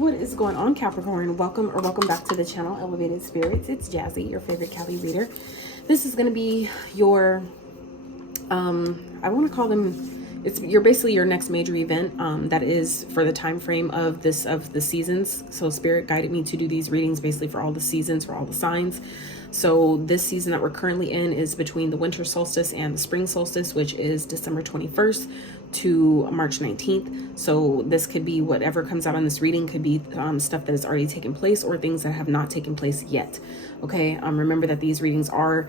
What is going on, Capricorn? Welcome back to the channel, Elevated Spirits. It's Jazi, your favorite Cali reader. This is going to be your, I want to call them, you're basically your next major event that is for the time frame of the seasons. So Spirit guided me to do these readings basically for all the seasons, for all the signs. So this season that we're currently in is between the winter solstice and the spring solstice, which is December 21st to March 19th. So this could be whatever comes out on this reading, could be stuff that has already taken place or things that have not taken place yet. Okay, remember that these readings are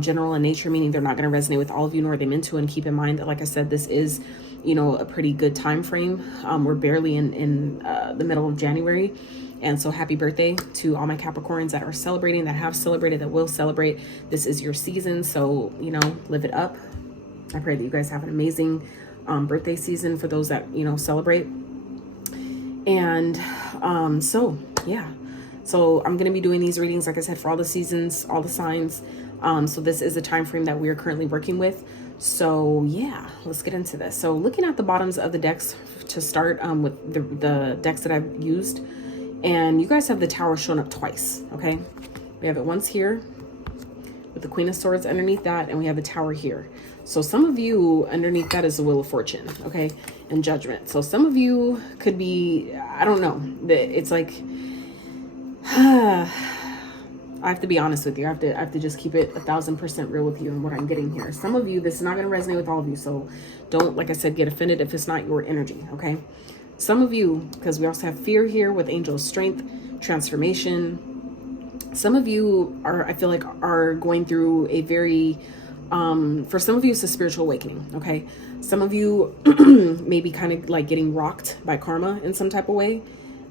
general in nature, meaning they're not going to resonate with all of you, nor are they meant to. And keep in mind that, like I said, this is, you know, a pretty good time frame. We're barely in the middle of January. And so happy birthday to all my Capricorns that are celebrating, that have celebrated, that will celebrate. This is your season. So, you know, live it up. I pray that you guys have an amazing birthday season for those that, you know, celebrate. And so, yeah. So I'm going to be doing these readings, like I said, for all the seasons, all the signs. So this is the time frame that we are currently working with. So yeah, let's get into this. So looking at the bottoms of the decks to start with the decks that I've used. And you guys have the Tower shown up twice, okay? We have it once here with the Queen of Swords underneath that, and we have the Tower here. So some of you underneath that is the Wheel of Fortune, okay? And Judgment. So some of you could be, I don't know, it's like, I have to be honest with you. I have to just keep it 1000% real with you and what I'm getting here. Some of you, this is not going to resonate with all of you. So don't, like I said, get offended if it's not your energy, okay? Some of you, because we also have fear here with Angel of Strength, transformation. Some of you are, I feel like, are going through a very, for some of you, it's a spiritual awakening, okay? Some of you may be kind of like getting rocked by karma in some type of way.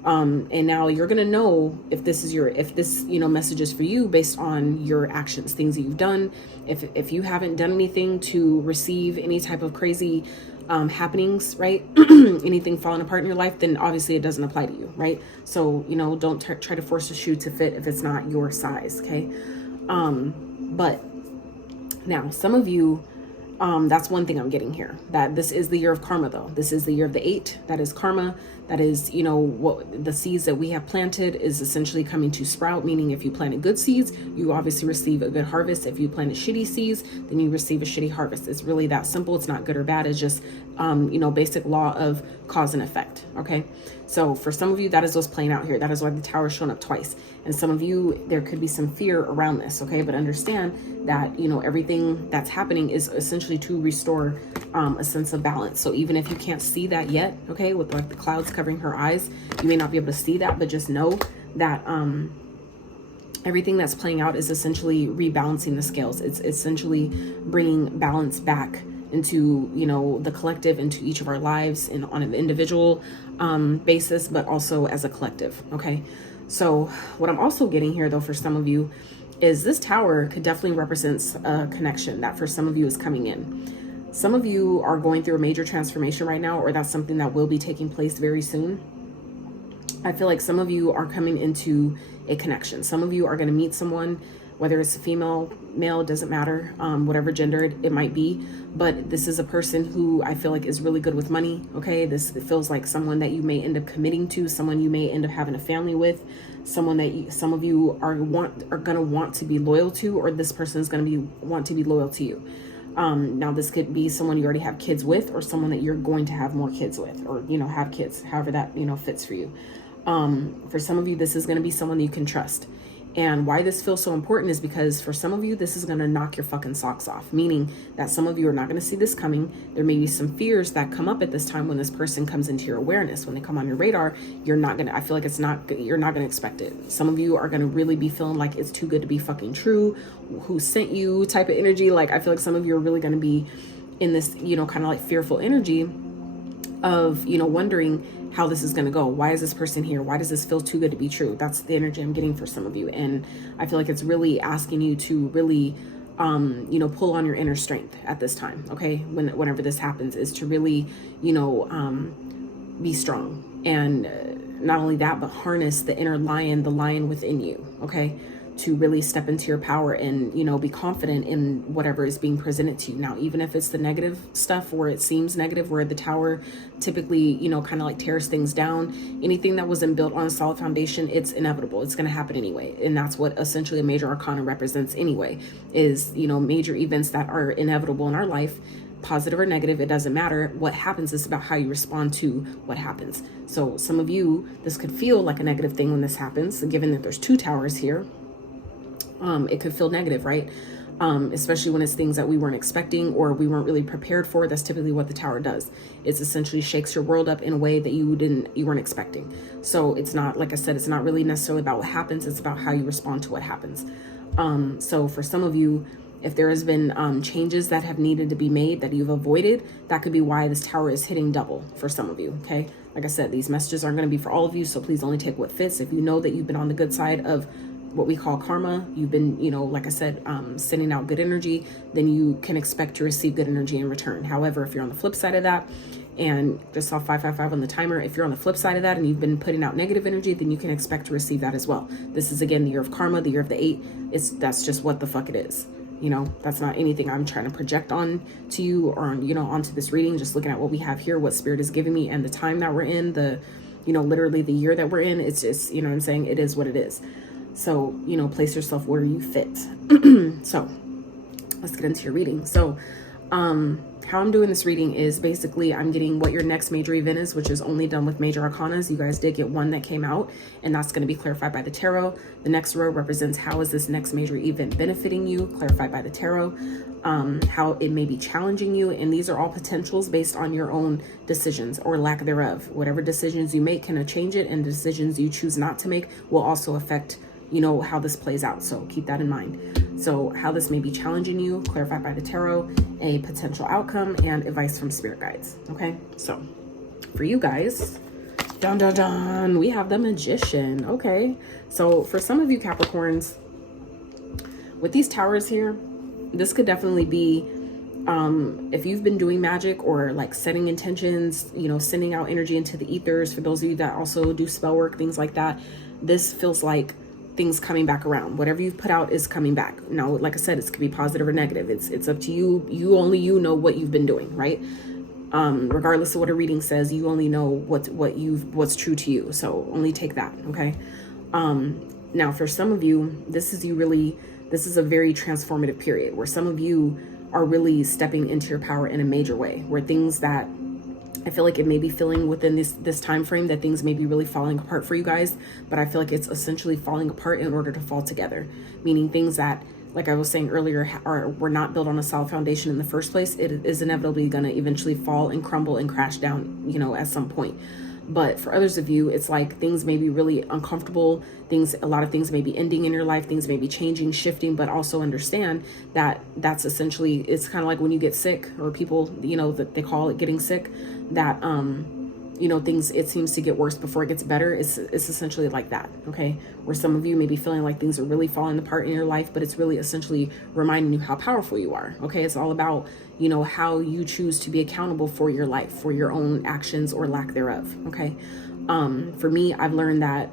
And now you're going to know if this is if this, you know, message is for you based on your actions, things that you've done. If you haven't done anything to receive any type of crazy happenings, right? Anything falling apart in your life, then obviously it doesn't apply to you, right? So, you know, don't try to force a shoe to fit if it's not your size, okay? But now some of you, that's one thing I'm getting here, that this is the year of karma though. This is the year of the 8. That is karma. That is, you know, what the seeds that we have planted is essentially coming to sprout, meaning if you planted good seeds, you obviously receive a good harvest. If you planted shitty seeds, then you receive a shitty harvest. It's really that simple. It's not good or bad. It's just, you know, basic law of cause and effect. Okay. So for some of you, that is what's playing out here. That is why the Tower is shown up twice. And some of you, there could be some fear around this. Okay. But understand that, you know, everything that's happening is essentially to restore a sense of balance. So even if you can't see that yet, okay, with like the clouds covering her eyes, you may not be able to see that, but just know that everything that's playing out is essentially rebalancing the scales. It's essentially bringing balance back into, you know, the collective, into each of our lives, and on an individual basis, but also as a collective. Okay. So what I'm also getting here though, for some of you, is this Tower could definitely represent a connection that for some of you is coming in. Some of you are going through a major transformation right now, or that's something that will be taking place very soon. I feel like some of you are coming into a connection. Some of you are going to meet someone, whether it's female, male, it doesn't matter, whatever gender it might be. But this is a person who I feel like is really good with money. Okay, it feels like someone that you may end up committing to, someone you may end up having a family with, someone that some of you are going to want to be loyal to, or this person is going to want to be loyal to you. Now this could be someone you already have kids with, or someone that you're going to have more kids with, or, you know, have kids, however that, you know, fits for you. For some of you, this is going to be someone that you can trust. And why this feels so important is because for some of you, this is going to knock your fucking socks off, meaning that some of you are not going to see this coming. There may be some fears that come up at this time when this person comes into your awareness. When they come on your radar, you're not going to, I feel like you're not going to expect it. Some of you are going to really be feeling like it's too good to be fucking true. Who sent you type of energy? Like, I feel like some of you are really going to be in this, you know, kind of like fearful energy of, you know, wondering how this is going to go. Why is this person here? Why does this feel too good to be true? That's the energy I'm getting for some of you. And I feel like it's really asking you to really, you know, pull on your inner strength at this time. Okay. Whenever this happens, is to really, you know, be strong. And not only that, but harness the inner lion, the lion within you. Okay. to really step into your power and, you know, be confident in whatever is being presented to you. Now, even if it's the negative stuff where it seems negative, where the tower typically, you know, kind of like tears things down, anything that wasn't built on a solid foundation, it's inevitable. It's going to happen anyway. And that's what essentially a major arcana represents anyway, is, you know, major events that are inevitable in our life, positive or negative, it doesn't matter. What happens is about how you respond to what happens. So some of you, this could feel like a negative thing when this happens, given that there's 2 towers here. It could feel negative, right? Especially when it's things that we weren't expecting or we weren't really prepared for. That's typically what the tower does. It's essentially shakes your world up in a way that you weren't expecting. So it's not, like I said, it's not really necessarily about what happens. It's about how you respond to what happens. So for some of you, if there has been changes that have needed to be made that you've avoided, that could be why this tower is hitting double for some of you, okay? Like I said, these messages aren't going to be for all of you, so please only take what fits. If you know that you've been on the good side of what we call karma, you've been, you know, like I said, sending out good energy, then you can expect to receive good energy in return. However, if you're on the flip side of that, and just saw 555 on the timer, if you're on the flip side of that and you've been putting out negative energy, then you can expect to receive that as well. This is, again, the year of karma, the year of the 8. That's just what the fuck it is. You know, that's not anything I'm trying to project on to you or, you know, onto this reading. Just looking at what we have here, what spirit is giving me, and the time that we're in, the, you know, literally the year that we're in. It's just, you know what I'm saying? It is what it is. So, you know, place yourself where you fit. So let's get into your reading. So, how I'm doing this reading is basically I'm getting what your next major event is, which is only done with major arcanas. You guys did get one that came out, and that's going to be clarified by the tarot. The next row represents how is this next major event benefiting you, clarified by the tarot. How it may be challenging you, and these are all potentials based on your own decisions or lack thereof. Whatever decisions you make can change it, and decisions you choose not to make will also affect, you know, how this plays out. So keep that in mind. So how this may be challenging you, clarified by the tarot, a potential outcome, and advice from spirit guides. Okay, so for you guys, dun dun dun, we have the Magician. Okay, so for some of you Capricorns, with these towers here, this could definitely be, if you've been doing magic or like setting intentions, you know, sending out energy into the ethers. For those of you that also do spell work, things like that, this feels like things coming back around. Whatever you've put out is coming back. Now, like I said, it could be positive or negative. It's up to you. You know what you've been doing, right? Regardless of what a reading says, you only know what's true to you. So only take that, okay? Now for some of you, this is a very transformative period where some of you are really stepping into your power in a major way, where things that I feel like it may be feeling within this time frame that things may be really falling apart for you guys, but I feel like it's essentially falling apart in order to fall together. Meaning things that, like I was saying earlier, were not built on a solid foundation in the first place. It is inevitably going to eventually fall and crumble and crash down, you know, at some point. But for others of you, it's like things may be really uncomfortable. A lot of things may be ending in your life. Things may be changing, shifting, but also understand that that's essentially, it's kind of like when you get sick, or people, you know, that they call it getting sick, that, you know, things, it seems to get worse before it gets better. It's essentially like that, okay? Where some of you may be feeling like things are really falling apart in your life, but it's really essentially reminding you how powerful you are, okay? It's all about, you know, how you choose to be accountable for your life, for your own actions or lack thereof, okay? For me, I've learned that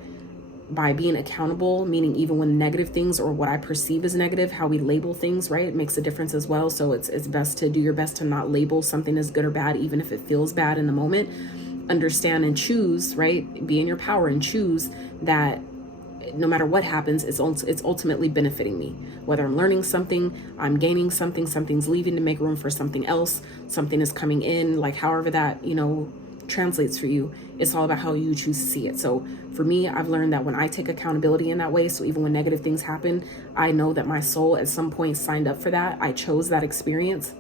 by being accountable, meaning even when negative things or what I perceive as negative, how we label things, right? It makes a difference as well. So it's best to do your best to not label something as good or bad, even if it feels bad in the moment. Understand and choose, right? Be in your power and choose that no matter what happens, it's ultimately benefiting me. Whether I'm learning something, I'm gaining something, something's leaving to make room for something else, something is coming in, like however that, you know, translates for you. It's all about how you choose to see it. So for me, I've learned that when I take accountability in that way, so even when negative things happen, I know that my soul at some point signed up for that. I chose that experience.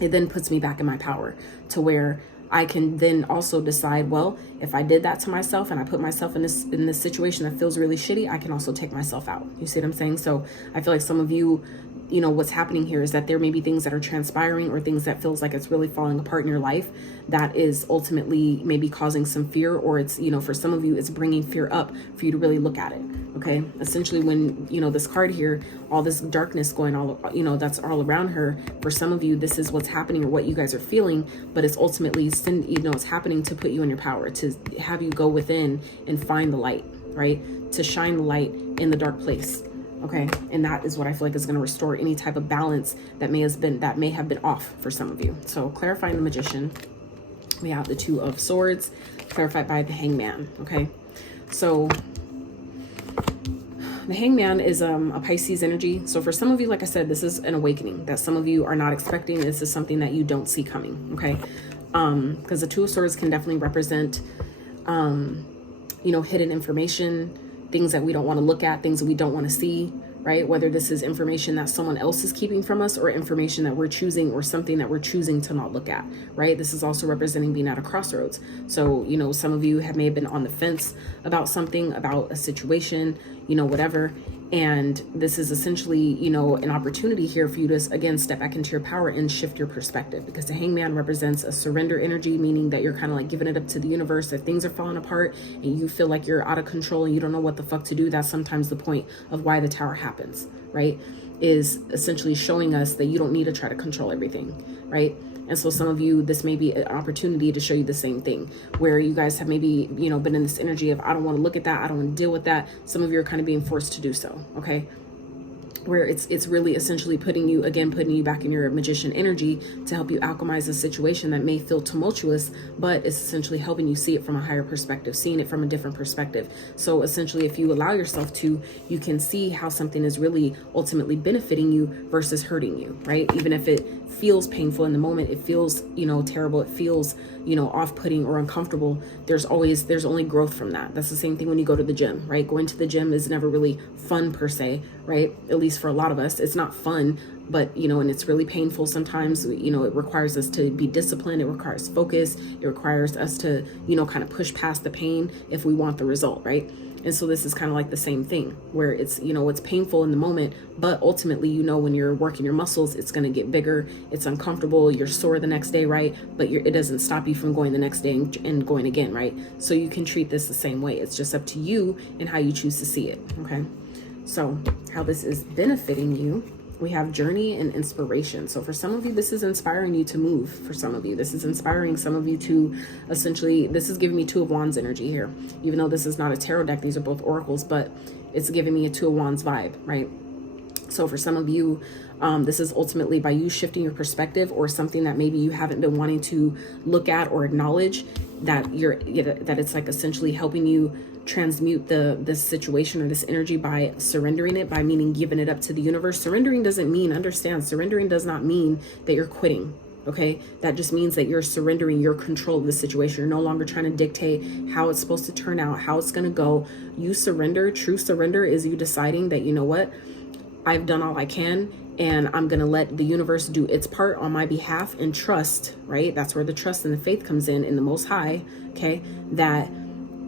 It then puts me back in my power to where I can then also decide, well, if I did that to myself and I put myself in this situation that feels really shitty, I can also take myself out. You see what I'm saying? So I feel like some of you, you know, what's happening here is that there may be things that are transpiring or things that feels like it's really falling apart in your life that is ultimately maybe causing some fear, or it's, you know, for some of you, it's bringing fear up for you to really look at it. Okay. Essentially when, you know, this card here, all this darkness going all, you know, that's all around her. For some of you, this is what's happening or what you guys are feeling, but it's ultimately, you know, it's happening to put you in your power, to have you go within and find the light, right? To shine the light in the dark place. Okay, and that is what I feel like is going to restore any type of balance that may have been off for some of you. So clarifying the Magician, we have the Two of Swords, clarified by the Hangman. Okay, so the Hangman is a Pisces energy. So for some of you, like I said, this is an awakening that some of you are not expecting. This is something that you don't see coming. Okay, because the Two of Swords can definitely represent you know, hidden information, things that we don't want to look at, things that we don't want to see, right? Whether this is information that someone else is keeping from us or information that we're choosing or something that we're choosing to not look at, right? This is also representing being at a crossroads. So, you know, some of you may have been on the fence about something, about a situation, you know, whatever. And this is essentially, you know, an opportunity here for you to, again, step back into your power and shift your perspective, because the Hangman represents a surrender energy, meaning that you're kind of like giving it up to the universe. If things are falling apart and you feel like you're out of control and you don't know what the fuck to do, that's sometimes the point of why the Tower happens, right? Is essentially showing us that you don't need to try to control everything, right? And so some of you, this may be an opportunity to show you the same thing, where you guys have maybe, you know, been in this energy of, I don't want to look at that, I don't want to deal with that. Some of you are kind of being forced to do so, okay? Where it's really essentially putting you back in your Magician energy to help you alchemize a situation that may feel tumultuous, but it's essentially helping you see it from a higher perspective, seeing it from a different perspective. So essentially, if you allow yourself to, you can see how something is really ultimately benefiting you versus hurting you, right? Even if it feels painful in the moment, it feels, you know, terrible, it feels, you know, off-putting or uncomfortable, there's only growth from that. That's the same thing when you go to the gym, right? Going to the gym is never really fun per se, right? At least for a lot of us, it's not fun, but, you know, and it's really painful sometimes. You know, it requires us to be disciplined, it requires focus, it requires us to, you know, kind of push past the pain if we want the result, right? And so this is kind of like the same thing, where it's, you know, it's painful in the moment, but ultimately, you know, when you're working your muscles, it's going to get bigger, it's uncomfortable, you're sore the next day, right? But it doesn't stop you from going the next day and going again, right? So you can treat this the same way. It's just up to you and how you choose to see it, okay? So how this is benefiting you, we have journey and inspiration. So for some of you, this is inspiring you to move. For some of you, this is inspiring some of you to essentially, this is giving me Two of Wands energy here. Even though this is not a tarot deck, these are both oracles, but it's giving me a Two of Wands vibe, right? So for some of you, this is ultimately by you shifting your perspective, or something that maybe you haven't been wanting to look at or acknowledge, that that it's like essentially helping you transmute this situation or this energy by surrendering it, by meaning giving it up to the universe. Surrendering doesn't mean, understand, surrendering does not mean that you're quitting. Okay, that just means that you're surrendering your control of the situation. You're no longer trying to dictate how it's supposed to turn out, how it's going to go. You surrender. True surrender is you deciding that, you know what, I've done all I can, and I'm going to let the universe do its part on my behalf, and trust, right? That's where the trust and the faith comes in the Most High, okay? That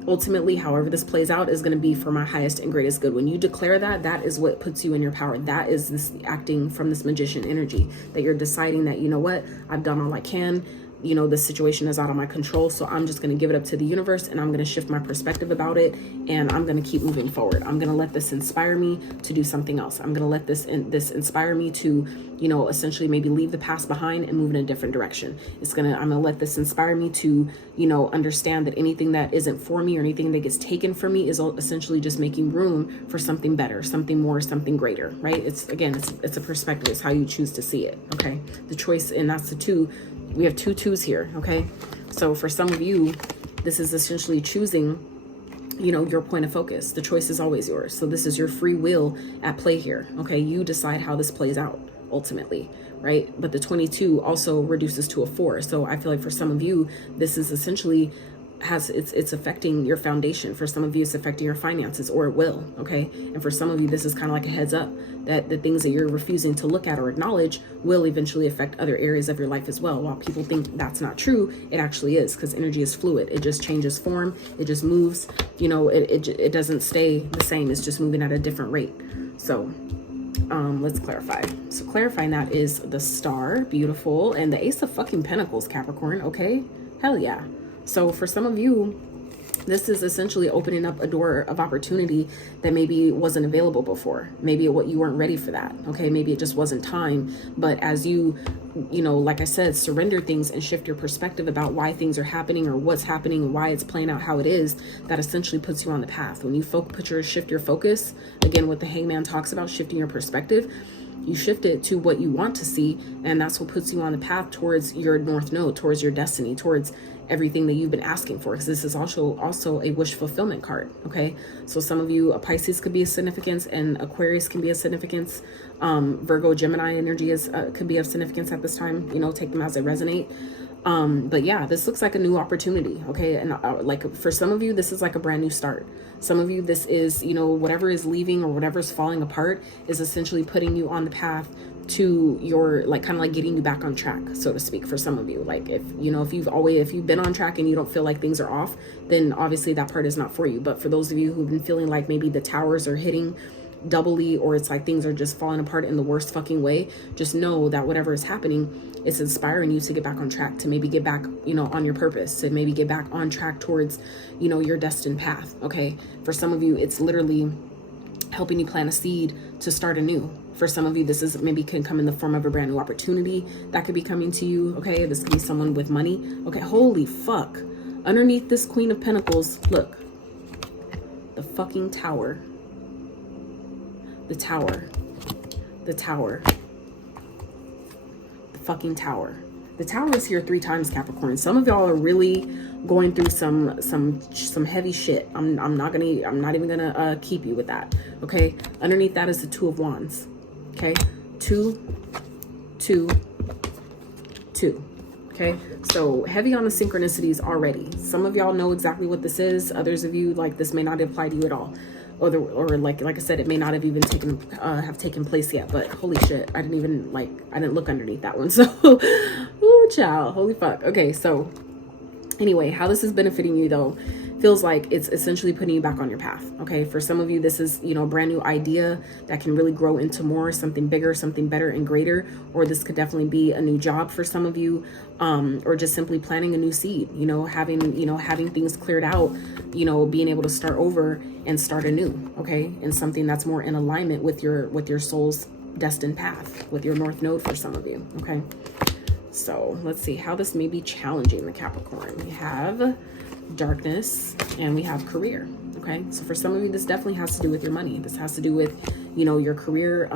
ultimately, however this plays out, is going to be for my highest and greatest good. When you declare that, that is what puts you in your power. That is this acting from this Magician energy, that you're deciding that, you know what, I've done all I can. You know, the situation is out of my control, so I'm just going to give it up to the universe, and I'm going to shift my perspective about it, and I'm going to keep moving forward. I'm going to let this inspire me to do something else. I'm going to let this inspire me to, you know, essentially maybe leave the past behind and move in a different direction. I'm going to let this inspire me to, you know, understand that anything that isn't for me or anything that gets taken from me is essentially just making room for something better, something more, something greater, right? It's a perspective. It's how you choose to see it, okay? The choice, and that's the two. We have two twos here, okay? So for some of you, this is essentially choosing, you know, your point of focus. The choice is always yours. So this is your free will at play here, okay? You decide how this plays out ultimately, right? But the 22 also reduces to a 4. So I feel like for some of you, this is essentially it's affecting your foundation. For some of you, it's affecting your finances, or it will, okay? And for some of you, this is kind of like a heads up that the things that you're refusing to look at or acknowledge will eventually affect other areas of your life as well. While people think that's not true, it actually is, because energy is fluid. It just changes form, it just moves, you know, it doesn't stay the same. It's just moving at a different rate. So let's clarify. So clarifying that is the Star, beautiful, and the Ace of fucking Pentacles, Capricorn, okay? Hell yeah. So for some of you, This is essentially opening up a door of opportunity that maybe wasn't available before. Maybe what you weren't ready for that. Okay. Maybe it just wasn't time. But as you know, like I said, surrender things and shift your perspective about why things are happening or what's happening and why it's playing out how it is, that essentially puts you on the path. When you shift your focus, again, what the Hangman talks about, shifting your perspective, you shift it to what you want to see, and that's what puts you on the path towards your North Node, towards your destiny, towards everything that you've been asking for, because this is also a wish fulfillment card. Okay, so some of you, a Pisces could be a significance, and Aquarius can be a significance. Virgo, Gemini energy could be of significance at this time. You know, take them as they resonate. But yeah, this looks like a new opportunity. Okay, and like for some of you, this is like a brand new start. Some of you, this is, you know, whatever is leaving or whatever's falling apart is essentially putting you on the path to your, like, kind of like getting you back on track, so to speak. For some of you, like, if you know, if you've been on track and you don't feel like things are off, then obviously that part is not for you. But for those of you who've been feeling like maybe the towers are hitting doubly, or it's like things are just falling apart in the worst fucking way, just know that whatever is happening, it's inspiring you to get back on track, to maybe get back, you know, on your purpose, to maybe get back on track towards, you know, your destined path. Okay, for some of you, it's literally helping you plant a seed to start anew. For some of you, this is maybe can come in the form of a brand new opportunity that could be coming to you. Okay, this could be someone with money. Okay, holy fuck, underneath this Queen of Pentacles, look, the fucking Tower. The Tower, the Tower, the fucking Tower. The Tower is here 3 times, Capricorn. Some of y'all are really going through some heavy shit. I'm not even gonna keep you with that. Okay, underneath that is the 2 of Wands. Okay, 2, 2, 2. Okay, so heavy on the synchronicities already. Some of y'all know exactly what this is. Others of you, like, this may not apply to you at all. Or like I said, it may not have even taken place yet. But holy shit, I didn't look underneath that one. So, ooh, child, holy fuck. Okay, so anyway, how this is benefiting you though, feels like it's essentially putting you back on your path. Okay, for some of you, this is, you know, a brand new idea that can really grow into more, something bigger, something better and greater. Or this could definitely be a new job for some of you, or just simply planting a new seed, you know, having things cleared out, you know, being able to start over and start anew. Okay, and something that's more in alignment with your soul's destined path, with your North Node for some of you. Okay, so let's see how this may be challenging the Capricorn. We have darkness and we have career. Okay, so for some of you, this definitely has to do with your money. This has to do with, you know, your career,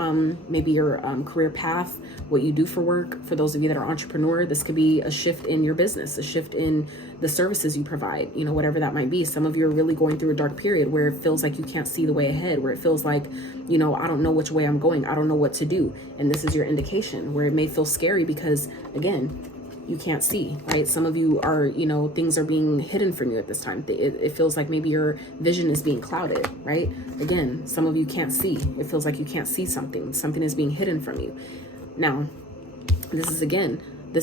maybe your career path, what you do for work. For those of you that are entrepreneur, this could be a shift in your business, a shift in the services you provide, you know, whatever that might be. Some of you are really going through a dark period where it feels like you can't see the way ahead, where it feels like, you know, I don't know which way I'm going, I don't know what to do. And this is your indication where it may feel scary because, again, you can't see, right? Some of you are, you know, things are being hidden from you at this time. It feels like maybe your vision is being clouded, right? Again, some of you can't see. It feels like you can't see something. Something is being hidden from you. Now, this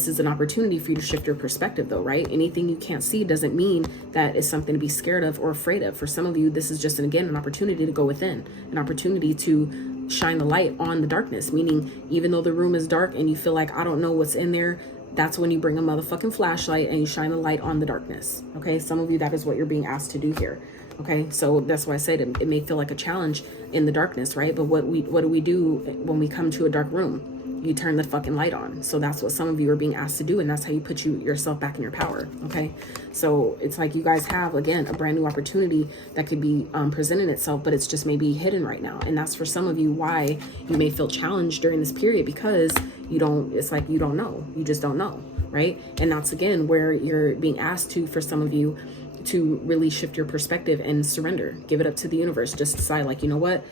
is an opportunity for you to shift your perspective though, right? Anything you can't see doesn't mean that it's something to be scared of or afraid of. For some of you, this is just, again, an opportunity to go within, an opportunity to shine the light on the darkness, meaning even though the room is dark and you feel like, I don't know what's in there, that's when you bring a motherfucking flashlight and you shine a light on the darkness. Okay, some of you, that is what you're being asked to do here. Okay, so that's why I said it may feel like a challenge in the darkness, right? But what do we do when we come to a dark room? You turn the fucking light on. So that's what some of you are being asked to do, and that's how you put yourself back in your power. Okay, so it's like you guys have, again, a brand new opportunity that could be presenting itself, but it's just maybe hidden right now. And that's for some of you why you may feel challenged during this period, because it's like you don't know, you just don't know, right? And that's, again, where you're being asked to, for some of you, to really shift your perspective and surrender, give it up to the universe. Just decide, like, you know what,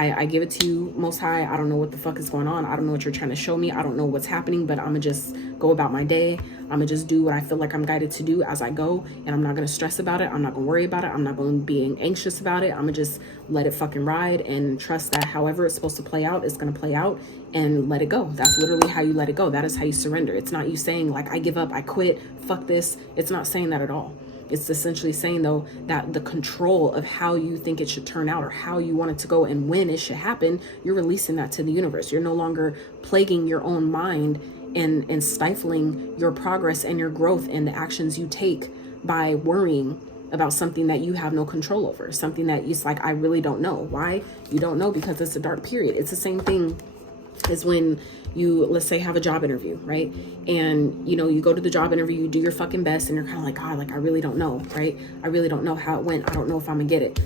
I give it to you, Most High. I don't know what the fuck is going on. I don't know what you're trying to show me. I don't know what's happening, but I'm gonna just go about my day. I'm gonna just do what I feel like I'm guided to do as I go, and I'm not gonna stress about it. I'm not gonna worry about it. I'm not gonna be anxious about it. I'm gonna just let it fucking ride and trust that however it's supposed to play out, it's gonna play out, and let it go. That's literally how you let it go. That is how you surrender. It's not you saying, like, I give up, I quit, fuck this. It's not saying that at all. It's essentially saying, though, that the control of how you think it should turn out or how you want it to go and when it should happen, you're releasing that to the universe. You're no longer plaguing your own mind and stifling your progress and your growth and the actions you take by worrying about something that you have no control over, something that it's like, I really don't know. Why? You don't know because it's a dark period. It's the same thing as when you, let's say, have a job interview, right? And, you know, you go to the job interview, you do your fucking best, and you're kind of like, God, like, I really don't know, right? I really don't know how it went. I don't know if I'm gonna get it.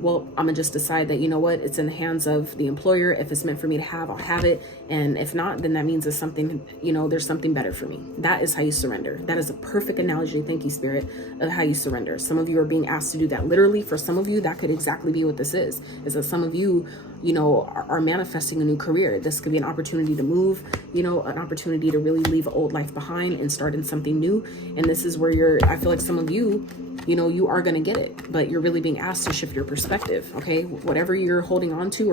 Well, I'm gonna just decide that, you know what, it's in the hands of the employer. If it's meant for me to have, I'll have it. And if not, then that means it's something, you know, there's something better for me. That is how you surrender. That is a perfect analogy, thank you, Spirit, of how you surrender. Some of you are being asked to do that. Literally, for some of you, that could exactly be what this is that some of you, you know, are manifesting a new career. This could be an opportunity to move, you know, an opportunity to really leave an old life behind and start in something new. And this is where I feel like some of you, you know, you are going to get it, but you're really being asked to shift your perspective. Okay. Whatever you're holding on to,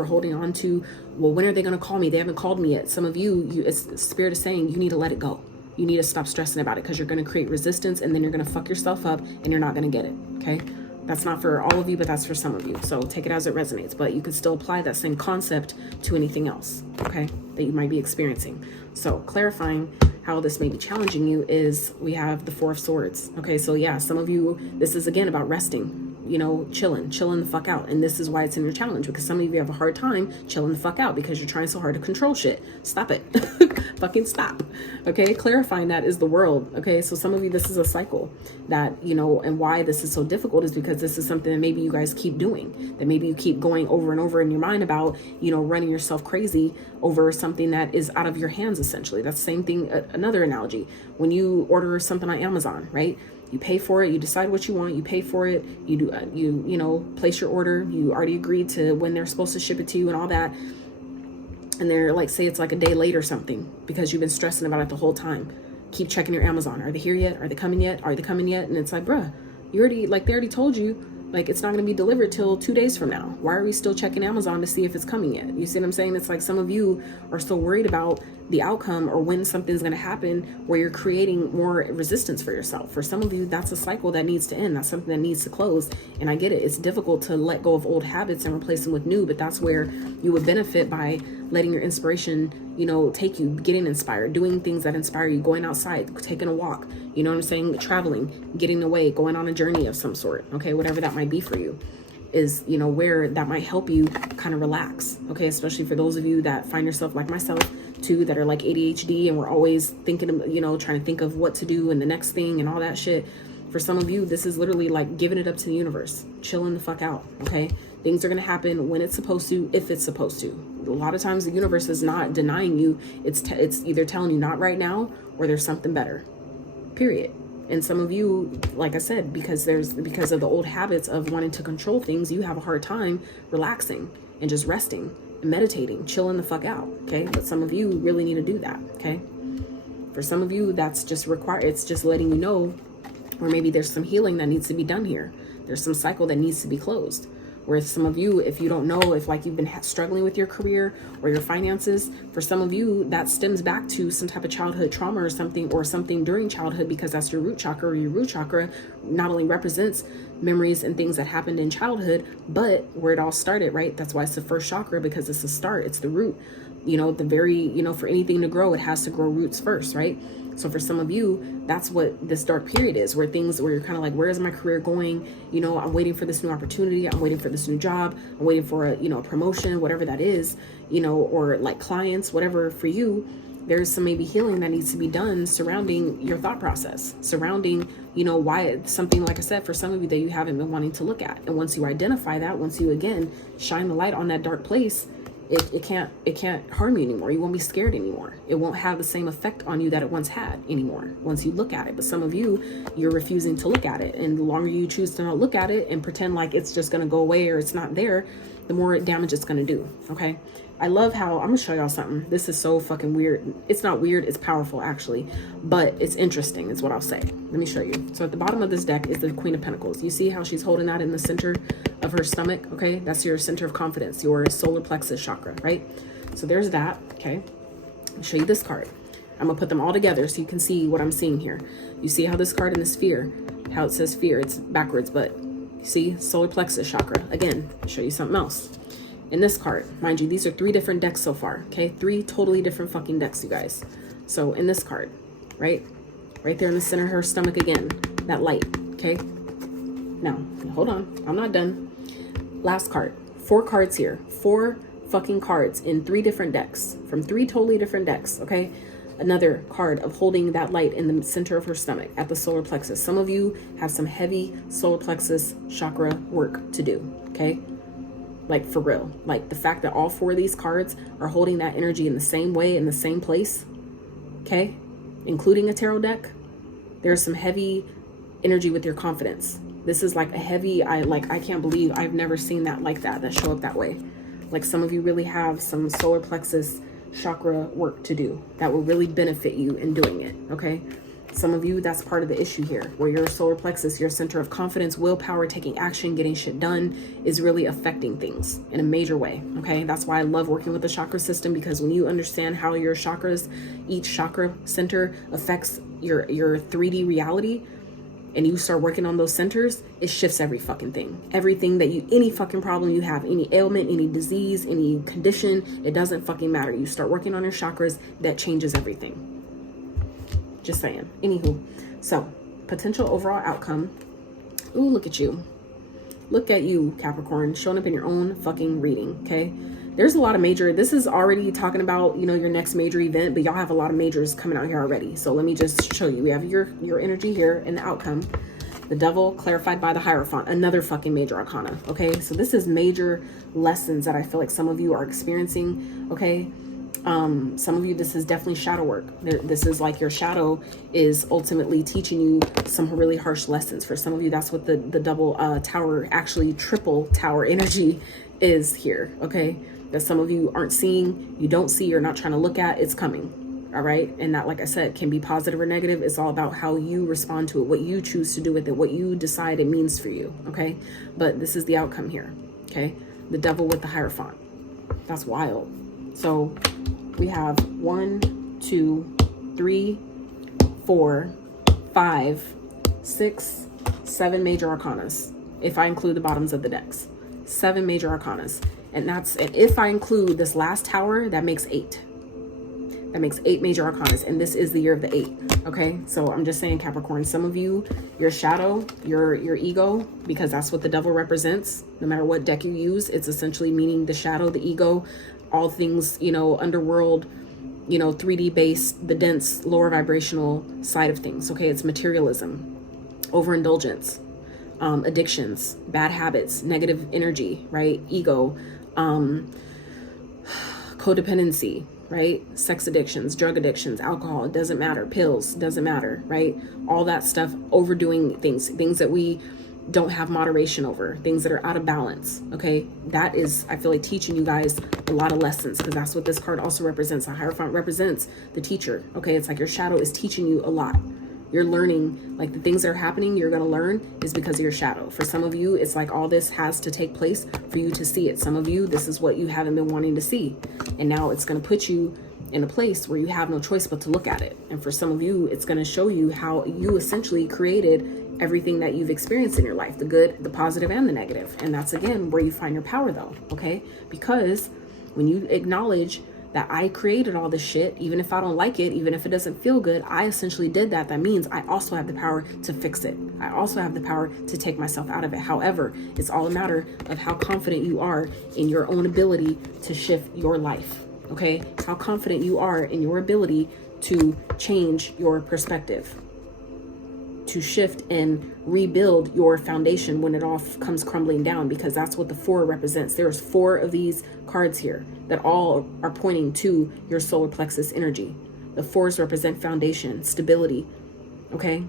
well, when are they going to call me? They haven't called me yet. Some of you, Spirit is saying you need to let it go. You need to stop stressing about it, because you're going to create resistance, and then you're going to fuck yourself up, and you're not going to get it. Okay. That's not for all of you, but that's for some of you. So take it as it resonates, but you could still apply that same concept to anything else, okay, that you might be experiencing. So clarifying how this may be challenging you is we have the Four of Swords. Okay, so yeah, some of you, this is again about resting, you know, chilling the fuck out. And this is why it's in your challenge, because some of you have a hard time chilling the fuck out because you're trying so hard to control shit. Stop it. Fucking stop. Okay, clarifying that is the World. Okay, so some of you, this is a cycle that, you know, and why this is so difficult is because this is something that maybe you guys keep doing, that maybe you keep going over and over in your mind about, you know, running yourself crazy over something that is out of your hands, essentially. That's the same thing. Another analogy, when you order something on Amazon, right? You pay for it, you decide what you want, you pay for it, you do, you know, place your order, you already agreed to when they're supposed to ship it to you and all that. And they're like, say it's like a day late or something because you've been stressing about it the whole time. Keep checking your Amazon. Are they here yet? Are they coming yet? Are they coming yet? And it's like, bruh, they already told you, like, it's not going to be delivered till 2 days from now. Why are we still checking Amazon to see if it's coming yet? You see what I'm saying? It's like some of you are so worried about the outcome or when something's going to happen where you're creating more resistance for yourself. For some of you, that's a cycle that needs to end. That's something that needs to close. And I get it. It's difficult to let go of old habits and replace them with new, but that's where you would benefit by letting your inspiration, you know, take you, getting inspired, doing things that inspire you, going outside, taking a walk, you know what I'm saying? Traveling, getting away, going on a journey of some sort. Okay. Whatever that might be for you is, you know, where that might help you kind of relax. Okay. Especially for those of you that find yourself like myself too, that are like ADHD and we're always thinking of, you know, trying to think of what to do and the next thing and all that shit. For some of you, this is literally like giving it up to the universe, chilling the fuck out. Okay. Things are going to happen when it's supposed to, if it's supposed to. A lot of times the universe is not denying you. It's either telling you not right now or there's something better, period. And some of you, like I said, because of the old habits of wanting to control things, you have a hard time relaxing and just resting and meditating, chilling the fuck out. Okay. But some of you really need to do that. Okay. For some of you, that's just required. It's just letting you know, or maybe there's some healing that needs to be done here. There's some cycle that needs to be closed. Where some of you, if you don't know, if like you've been struggling with your career or your finances, for some of you, that stems back to some type of childhood trauma or something during childhood, because that's your root chakra. Your root chakra not only represents memories and things that happened in childhood, but where it all started, right? That's why it's the first chakra, because it's the start, it's the root. You know, for anything to grow, it has to grow roots first, right? So for some of you, that's what this dark period is, where you're kind of like, where is my career going? You know, I'm waiting for this new opportunity. I'm waiting for this new job. I'm waiting for a promotion, whatever that is, you know, or like clients, whatever for you. There's some maybe healing that needs to be done surrounding your thought process, surrounding, you know, why it's something, like I said, for some of you that you haven't been wanting to look at. And once you identify that, once you, again, shine the light on that dark place, it can't harm you anymore. You won't be scared anymore. It won't have the same effect on you that it once had anymore once you look at it. But some of you, you're refusing to look at it. And the longer you choose to not look at it and pretend like it's just going to go away or it's not there, the more damage it's going to do. Okay. I love how, I'm going to show y'all something. This is so fucking weird. It's not weird. It's powerful actually, but it's interesting is what I'll say. Let me show you. So at the bottom of this deck is the Queen of Pentacles. You see how she's holding that in the center of her stomach? Okay. That's your center of confidence, your solar plexus chakra, right? So there's that. Okay. I'll show you this card. I'm gonna put them all together so you can see what I'm seeing here. You see how this card in the sphere, how it says fear, it's backwards, but you see solar plexus chakra. Again, I'll show you something else. In this card, mind you, these are 3 different decks so far, okay? 3 totally different fucking decks, you guys. So in this card, right there in the center of her stomach again, that light, okay? Now, hold on. I'm not done. Last card. 4 cards here. 4 fucking cards in 3 different decks. From 3 totally different decks, okay? Another card of holding that light in the center of her stomach at the solar plexus. Some of you have some heavy solar plexus chakra work to do, okay? Like, for real. Like, the fact that all 4 of these cards are holding that energy in the same way, in the same place, okay? Including a tarot deck. There's some heavy energy with your confidence. This is like a heavy, I can't believe I've never seen that like that show up that way. Like, some of you really have some solar plexus chakra work to do that will really benefit you in doing it, okay? Some of you, that's part of the issue here, where your solar plexus, your center of confidence, willpower, taking action, getting shit done, is really affecting things in a major way, okay? That's why I love working with the chakra system, because when you understand how your chakras, each chakra center affects your 3D reality, and you start working on those centers, it shifts every fucking thing. Everything that any fucking problem you have, any ailment, any disease, any condition, it doesn't fucking matter. You start working on your chakras, that changes everything. Just saying. Anywho, so potential overall outcome. Ooh, look at you. Look at you, Capricorn, showing up in your own fucking reading, okay? There's a lot of major, this is already talking about, you know, your next major event, but y'all have a lot of majors coming out here already. So let me just show you. We have your energy here and the outcome. The Devil clarified by the Hierophant, another fucking major arcana, okay? So this is major lessons that I feel like some of you are experiencing, okay? Some of you, this is definitely shadow work. This is like your shadow is ultimately teaching you some really harsh lessons. For some of you, that's what the double tower, actually triple tower energy is here, okay? That some of you aren't seeing, you don't see, you're not trying to look at, it's coming, all right? And that, like I said, can be positive or negative. It's all about how you respond to it, what you choose to do with it, what you decide it means for you, okay? But this is the outcome here, okay? The Devil with the Hierophant. That's wild. So we have 1, 2, 3, 4, 5, 6, 7 major arcanas, if I include the bottoms of the decks. 7 major arcanas. And if I include this last tower, that makes 8. That makes 8 major arcanas. And this is the year of the 8. Okay. So I'm just saying, Capricorn, some of you, your shadow, your ego, because that's what the Devil represents. No matter what deck you use, it's essentially meaning the shadow, the ego, all things, you know, underworld, you know, 3D based, the dense, lower vibrational side of things. Okay. It's materialism, overindulgence, addictions, bad habits, negative energy, right? Ego, codependency, right? Sex addictions, drug addictions, alcohol, it doesn't matter. Pills, doesn't matter, right? All that stuff, overdoing things that we don't have moderation over, things that are out of balance, okay? That is, I feel like, teaching you guys a lot of lessons, because that's what this card also represents. The Hierophant represents the teacher, okay? It's like your shadow is teaching you a lot. You're learning, like, the things that are happening, you're going to learn is because of your shadow. For some of you, it's like all this has to take place for you to see it. Some of you, this is what you haven't been wanting to see. And now it's going to put you in a place where you have no choice but to look at it. And for some of you, it's going to show you how you essentially created everything that you've experienced in your life, the good, the positive, and the negative. And that's, again, where you find your power, though, okay? Because when you acknowledge that I created all this shit, even if I don't like it, even if it doesn't feel good, I essentially did that. That means I also have the power to fix it. I also have the power to take myself out of it. However, it's all a matter of how confident you are in your own ability to shift your life, okay? How confident you are in your ability to change your perspective, to shift and rebuild your foundation when it all comes crumbling down, because that's what the 4 represents. There's 4 of these cards here that all are pointing to your solar plexus energy. The 4s represent foundation, stability, okay?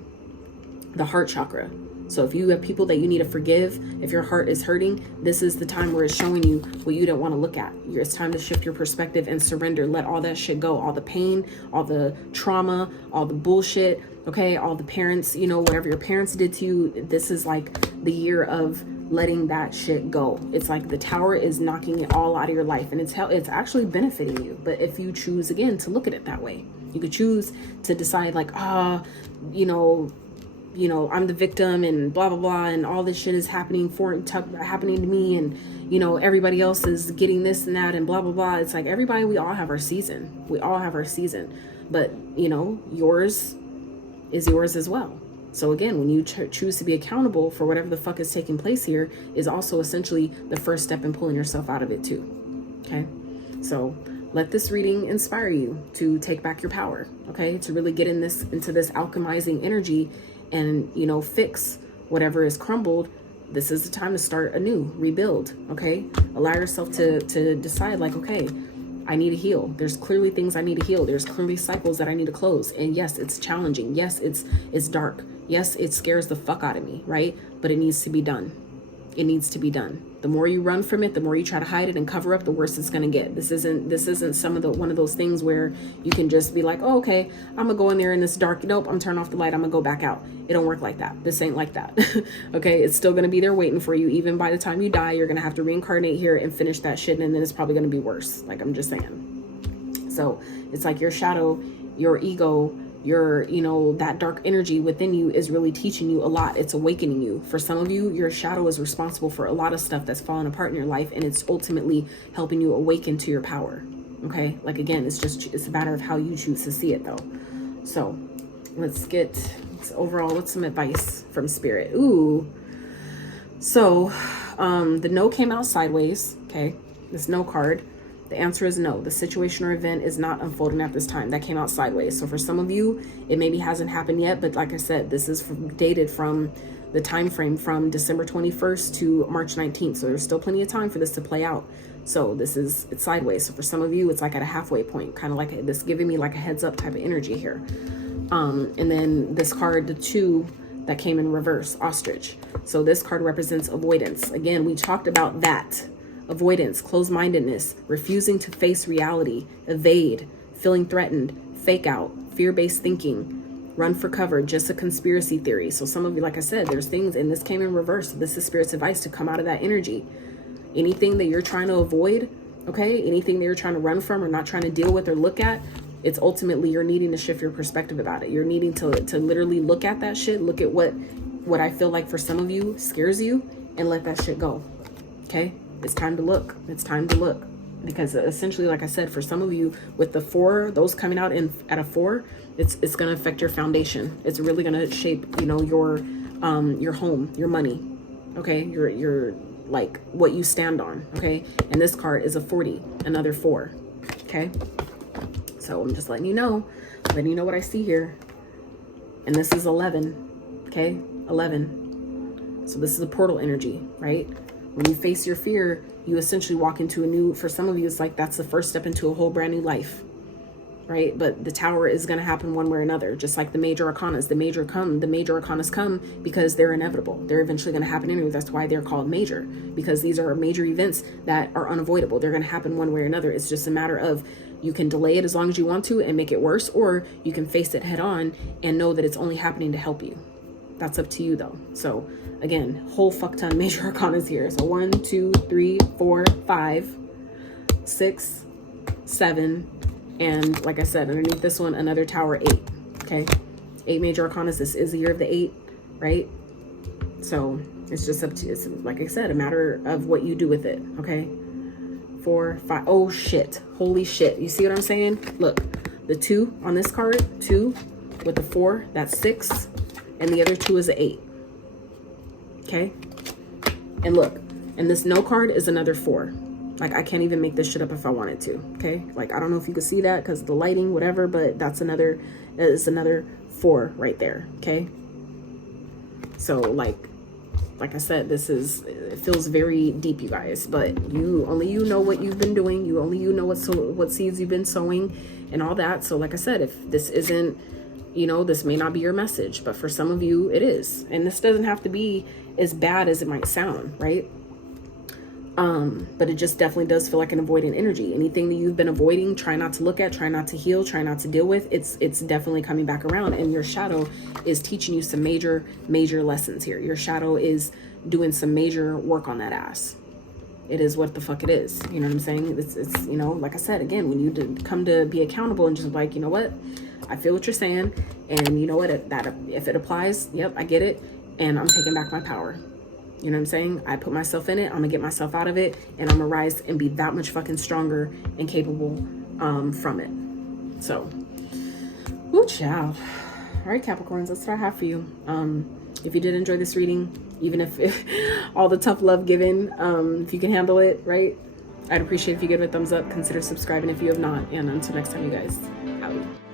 The heart chakra. So if you have people that you need to forgive, if your heart is hurting, this is the time where it's showing you what you don't want to look at. It's time to shift your perspective and surrender. Let all that shit go. All the pain, all the trauma, all the bullshit, okay? All the parents, you know, whatever your parents did to you, this is like the year of letting that shit go. It's like the Tower is knocking it all out of your life, and it's actually benefiting you. But if you choose, again, to look at it that way, you could choose to decide like, you know, I'm the victim and blah, blah, blah. And all this shit is happening to me. And, you know, everybody else is getting this and that and blah, blah, blah. It's like everybody, we all have our season. We all have our season. But, you know, yours is yours as well. So again, when you choose to be accountable for whatever the fuck is taking place here, is also essentially the first step in pulling yourself out of it too. Okay, so let this reading inspire you to take back your power. Okay, to really get into this alchemizing energy, and you know, fix whatever is crumbled. This is the time to start anew, rebuild. Okay, allow yourself to decide, like, okay, I need to heal. There's clearly things I need to heal. There's clearly cycles that I need to close. And yes, it's challenging. Yes, it's dark. Yes, it scares the fuck out of me, right? But it needs to be done. It needs to be done. The more you run from it, the more you try to hide it and cover up, the worse it's gonna get. This isn't one of those things where you can just be like, oh, okay, I'm gonna go in there in this dark. Nope, I'm turning off the light. I'm gonna go back out. It don't work like that. This ain't like that. Okay, it's still gonna be there waiting for you. Even by the time you die, you're gonna have to reincarnate here and finish that shit, and then it's probably gonna be worse. Like, I'm just saying. So it's like your shadow, your ego, your, you know, that dark energy within you is really teaching you a lot. It's awakening you. For some of you, your shadow is responsible for a lot of stuff that's fallen apart in your life, and it's ultimately helping you awaken to your power. Okay, like, again, it's a matter of how you choose to see it though. So let's overall, what's some advice from spirit? Ooh, so the no came out sideways. Okay, this no card. The answer is no. The situation or event is not unfolding at this time. That came out sideways. So for some of you, it maybe hasn't happened yet, but like I said, this is dated from the time frame from December 21st to March 19th. So there's still plenty of time for this to play out. So it's sideways. So for some of you, it's like at a halfway point, kind of like this giving me like a heads up type of energy here. And then this card, the 2 that came in reverse, ostrich. So this card represents avoidance. Again, we talked about that. Avoidance, closed-mindedness, refusing to face reality, evade, feeling threatened, fake out, fear-based thinking, run for cover, just a conspiracy theory. So some of you, like I said, there's things, and this came in reverse. This is Spirit's advice to come out of that energy. Anything that you're trying to avoid, okay, anything that you're trying to run from or not trying to deal with or look at, it's ultimately you're needing to shift your perspective about it. You're needing to literally look at that shit, look at what I feel like for some of you scares you, and let that shit go, okay? It's time to look. It's time to look. Because essentially, like I said, for some of you with the 4, those coming out at a 4, it's going to affect your foundation. It's really going to shape, you know, your home, your money. Okay. Your like what you stand on. Okay. And this card is a 40, another 4. Okay. So I'm just letting you know what I see here. And this is 11. Okay. 11. So this is a portal energy, right? When you face your fear, you essentially walk into a new, for some of you, it's like that's the first step into a whole brand new life, right? But the Tower is going to happen one way or another, just like the major arcanas. The major arcanas come because they're inevitable. They're eventually going to happen anyway. That's why they're called major, because these are major events that are unavoidable. They're going to happen one way or another. It's just a matter of you can delay it as long as you want to and make it worse, or you can face it head on and know that it's only happening to help you. That's up to you though. So again, whole fuck ton major arcanas here. So 1, 2, 3, 4, 5, 6, 7, and like I said, underneath this one, another Tower, 8. Okay, 8 major arcanas. This is the year of the 8, right? So it's just up to, it's like I said, a matter of what you do with it. Okay, 4, 5. Oh shit! Holy shit! You see what I'm saying? Look, the 2 on this card, 2 with the 4, that's 6. And the other 2 is an 8. Okay. And look, and this no card is another 4. Like, I can't even make this shit up if I wanted to. Okay. Like, I don't know if you could see that because of the lighting, whatever, but that's another 4 right there. Okay. So like I said, it feels very deep, you guys, but only you know what you've been doing. You know what seeds you've been sowing and all that. So like I said, if this isn't, you know, this may not be your message, but for some of you it is. And this doesn't have to be as bad as it might sound, right? But it just definitely does feel like an avoidant energy. Anything that you've been avoiding, try not to look at, try not to heal, try not to deal with, it's definitely coming back around. And your shadow is teaching you some major lessons here. Your shadow is doing some major work on that ass. It is what the fuck it is. You know what I'm saying? It's you know, like I said, again, when you come to be accountable and just like, you know what? I feel what you're saying, and you know what, if it applies, yep, I get it, and I'm taking back my power. You know what I'm saying? I put myself in it, I'm gonna get myself out of it, and I'm gonna rise and be that much fucking stronger and capable from it. So, woo child. All right, Capricorns, that's what I have for you. If you did enjoy this reading, even if all the tough love given, if you can handle it, right? I'd appreciate if you give it a thumbs up. Consider subscribing if you have not. And until next time, you guys, out.